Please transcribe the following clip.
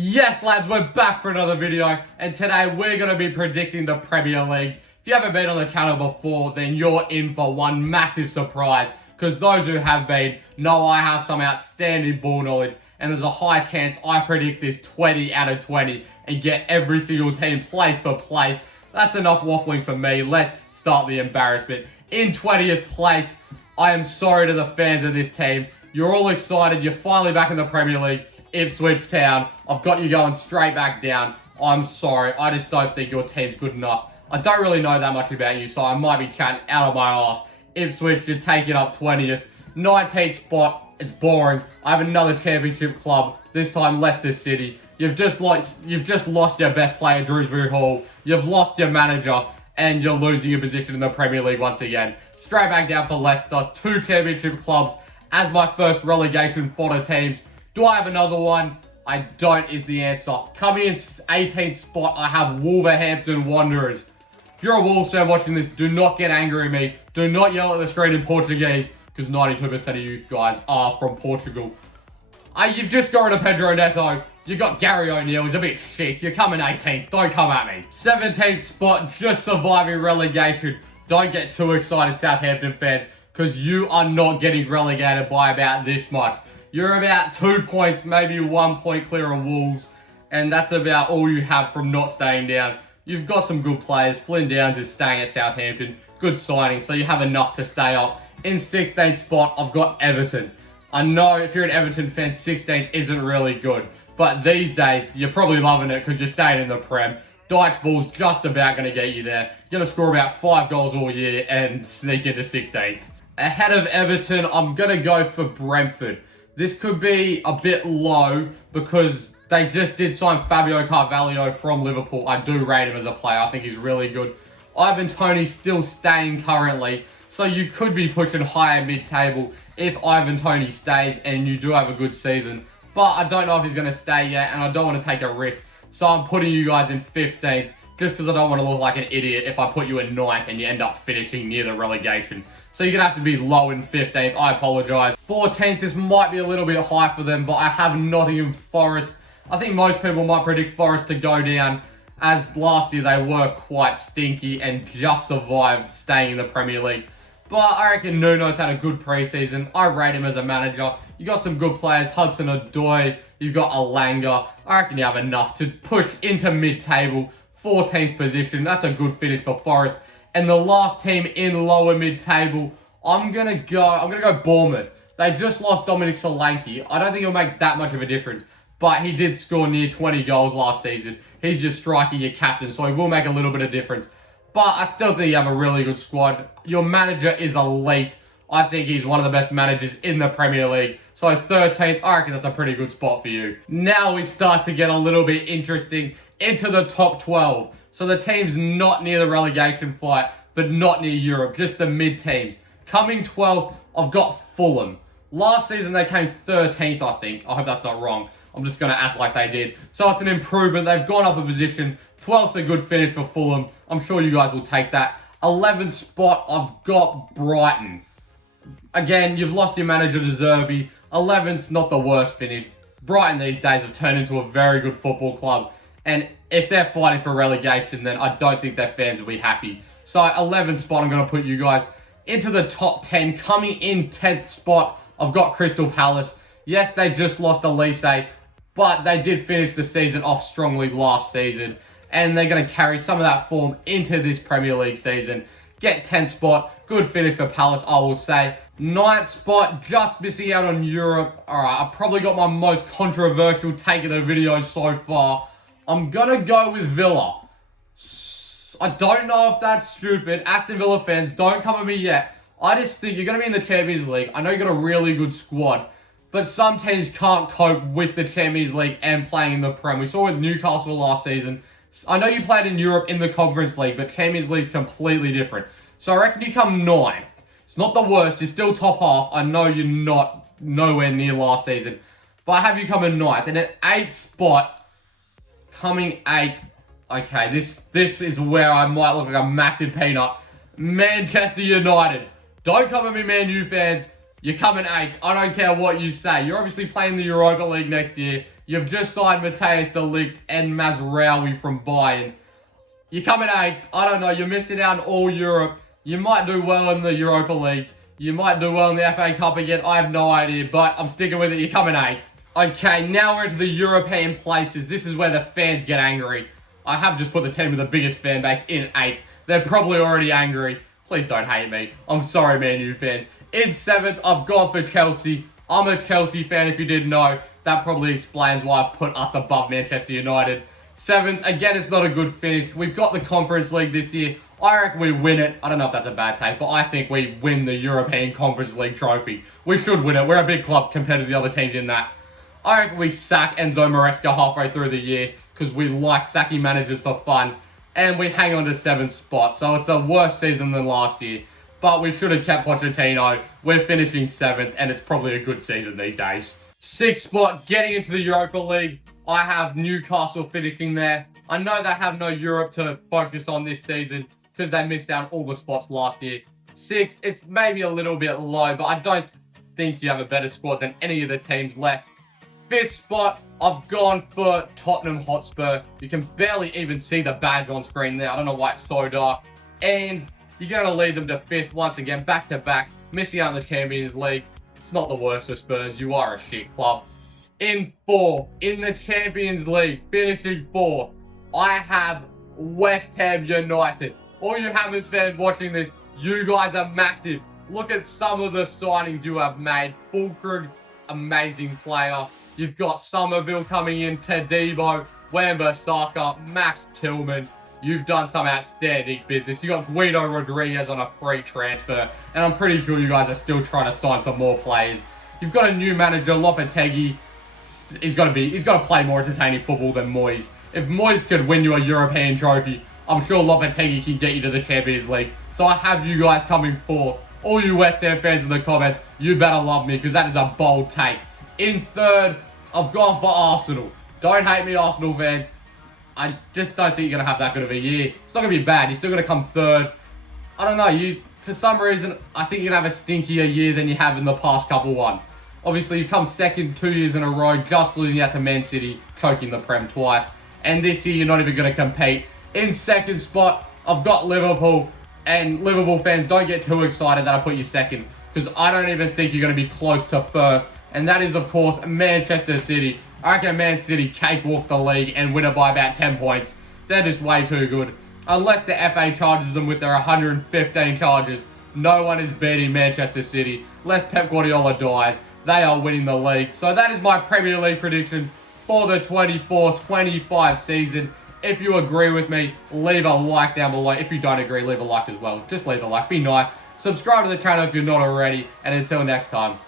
Yes, lads, we're back for another video, and today we're going to be predicting the Premier League. If you haven't been on the channel before, then you're in for one massive surprise, because those who have been know I have some outstanding ball knowledge, and there's a high chance I predict this 20 out of 20 and get every single team place for place. That's enough waffling for me. Let's start the embarrassment. In 20th place, I am sorry to the fans of this team. You're all excited. You're finally back in the Premier League. Ipswich Town, I've got you going straight back down. I'm sorry, I just don't think your team's good enough. I don't really know that much about you, so I might be chatting out of my ass. Ipswich, you're taking up 20th. 19th spot, it's boring. I have another championship club, this time Leicester City. You've just lost your best player, Drewsbury Hall. You've lost your manager, and you're losing your position in the Premier League once again. Straight back down for Leicester, 2 championship clubs as my first relegation fodder teams. Do I have another one? I don't is the answer. Coming in 18th spot, I have Wolverhampton Wanderers. If you're a Wolves fan watching this, do not get angry at me. Do not yell at the screen in Portuguese, because 92% of you guys are from Portugal. You've just got rid of Pedro Neto. You got Gary O'Neill. He's a bit shit. You're coming 18th. Don't come at me. 17th spot, just surviving relegation. Don't get too excited, Southampton fans, because you are not getting relegated by about this much. You're about 2 points, maybe 1 point clear of Wolves, and that's about all you have from not staying down. You've got some good players. Flynn Downs is staying at Southampton. Good signing, so you have enough to stay up. In 16th spot, I've got Everton. I know if you're an Everton fan, 16th isn't really good, but these days, you're probably loving it because you're staying in the Prem. Dyche Ball's just about going to get you there. You're going to score about 5 goals all year and sneak into 16th. Ahead of Everton, I'm going to go for Brentford. This could be a bit low because they just did sign Fabio Carvalho from Liverpool. I do rate him as a player. I think he's really good. Ivan Toney's still staying currently, so you could be pushing higher mid-table if Ivan Toney stays and you do have a good season. But I don't know if he's going to stay yet, and I don't want to take a risk. So I'm putting you guys in 15th. Just because I don't want to look like an idiot if I put you in 9th and you end up finishing near the relegation. So you're going to have to be low in 15th. I apologise. 14th, this might be a little bit high for them, but I have Nottingham Forest. I think most people might predict Forest to go down, as last year they were quite stinky and just survived staying in the Premier League. But I reckon Nuno's had a good preseason. I rate him as a manager. You got some good players, Hudson-Odoi, you've got Alanga. I reckon you have enough to push into mid-table. 14th position, that's a good finish for Forest. And the last team in lower mid-table, I'm gonna go Bournemouth. They just lost Dominic Solanke. I don't think it'll make that much of a difference, but he did score near 20 goals last season. He's just striking your captain, so he will make a little bit of difference. But I still think you have a really good squad. Your manager is elite. I think he's one of the best managers in the Premier League. So 13th, I reckon that's a pretty good spot for you. Now we start to get a little bit interesting into the top 12. So the teams not near the relegation fight, but not near Europe, just the mid-teams. Coming 12th, I've got Fulham. Last season they came 13th, I think. I hope that's not wrong. I'm just going to act like they did. So it's an improvement. They've gone up a position. 12th's a good finish for Fulham. I'm sure you guys will take that. 11th spot, I've got Brighton. Again, you've lost your manager to Zerbi. 11th's not the worst finish. Brighton these days have turned into a very good football club. And if they're fighting for relegation, then I don't think their fans will be happy. So 11th spot, I'm going to put you guys into the top 10. Coming in 10th spot, I've got Crystal Palace. Yes, they just lost Elise, but they did finish the season off strongly last season. And they're going to carry some of that form into this Premier League season. Get 10th spot. Good finish for Palace, I will say. 9th spot, just missing out on Europe. Alright, I've probably got my most controversial take of the video so far. I'm going to go with Villa. I don't know if that's stupid. Aston Villa fans, don't come at me yet. I just think you're going to be in the Champions League. I know you've got a really good squad, but some teams can't cope with the Champions League and playing in the Prem. We saw with Newcastle last season. I know you played in Europe in the Conference League, but Champions League's completely different. So I reckon you come 9th. It's not the worst. You're still top half. I know you're not nowhere near last season, but I have you coming 9th. And at 8th spot, coming 8th. Okay, this is where I might look like a massive peanut. Manchester United. Don't come at me, Man U fans. You're coming 8th. I don't care what you say. You're obviously playing the Europa League next year. You've just signed Matthias de Ligt and Mazraoui from Bayern. You come in 8th. I don't know. You're missing out on all Europe. You might do well in the Europa League. You might do well in the FA Cup again. I have no idea, but I'm sticking with it. You come in 8th. Okay, now we're into the European places. This is where the fans get angry. I have just put the team with the biggest fan base in 8th. They're probably already angry. Please don't hate me. I'm sorry, Man U fans. In 7th, I've gone for Chelsea. I'm a Chelsea fan, if you didn't know. That probably explains why I put us above Manchester United. 7th, again, it's not a good finish. We've got the Conference League this year. I reckon we win it. I don't know if that's a bad take, but I think we win the European Conference League trophy. We should win it. We're a big club compared to the other teams in that. I reckon we sack Enzo Maresca halfway through the year because we like sacking managers for fun. And we hang on to 7th spot. So it's a worse season than last year. But we should have kept Pochettino. We're finishing 7th, and it's probably a good season these days. 6th spot, getting into the Europa League. I have Newcastle finishing there. I know they have no Europe to focus on this season because they missed out all the spots last year. 6th, it's maybe a little bit low, but I don't think you have a better squad than any of the teams left. 5th spot, I've gone for Tottenham Hotspur. You can barely even see the badge on screen there. I don't know why it's so dark. And you're going to lead them to 5th once again, back to back, missing out in the Champions League. It's not the worst of Spurs. You are a shit club. In 4th, in the Champions League, finishing 4th, I have West Ham United. All you Hammers fans watching this, you guys are massive. Look at some of the signings you have made. Fulkrug, amazing player. You've got Somerville coming in, Tedibo, Wan-Bissaka, Max Tillman. You've done some outstanding business. You got Guido Rodriguez on a free transfer, and I'm pretty sure you guys are still trying to sign some more players. You've got a new manager, Lopetegui. He's got to play more entertaining football than Moyes. If Moyes could win you a European trophy, I'm sure Lopetegui can get you to the Champions League. So I have you guys coming 4th. All you West Ham fans in the comments, you better love me because that is a bold take. In 3rd, I've gone for Arsenal. Don't hate me, Arsenal fans. I just don't think you're going to have that good of a year. It's not going to be bad. You're still going to come 3rd. I don't know. For some reason, I think you're going to have a stinkier year than you have in the past couple ones. Obviously, you've come 2nd 2 years in a row, just losing out to Man City, choking the Prem twice. And this year, you're not even going to compete. In 2nd spot, I've got Liverpool. And Liverpool fans, don't get too excited that I put you 2nd. Because I don't even think you're going to be close to 1st. And that is, of course, Manchester City. I reckon Man City cakewalk the league and win it by about 10 points. They're just way too good. Unless the FA charges them with their 115 charges, no one is beating Manchester City. Unless Pep Guardiola dies, they are winning the league. So that is my Premier League predictions for the 24-25 season. If you agree with me, leave a like down below. If you don't agree, leave a like as well. Just leave a like. Be nice. Subscribe to the channel if you're not already. And until next time.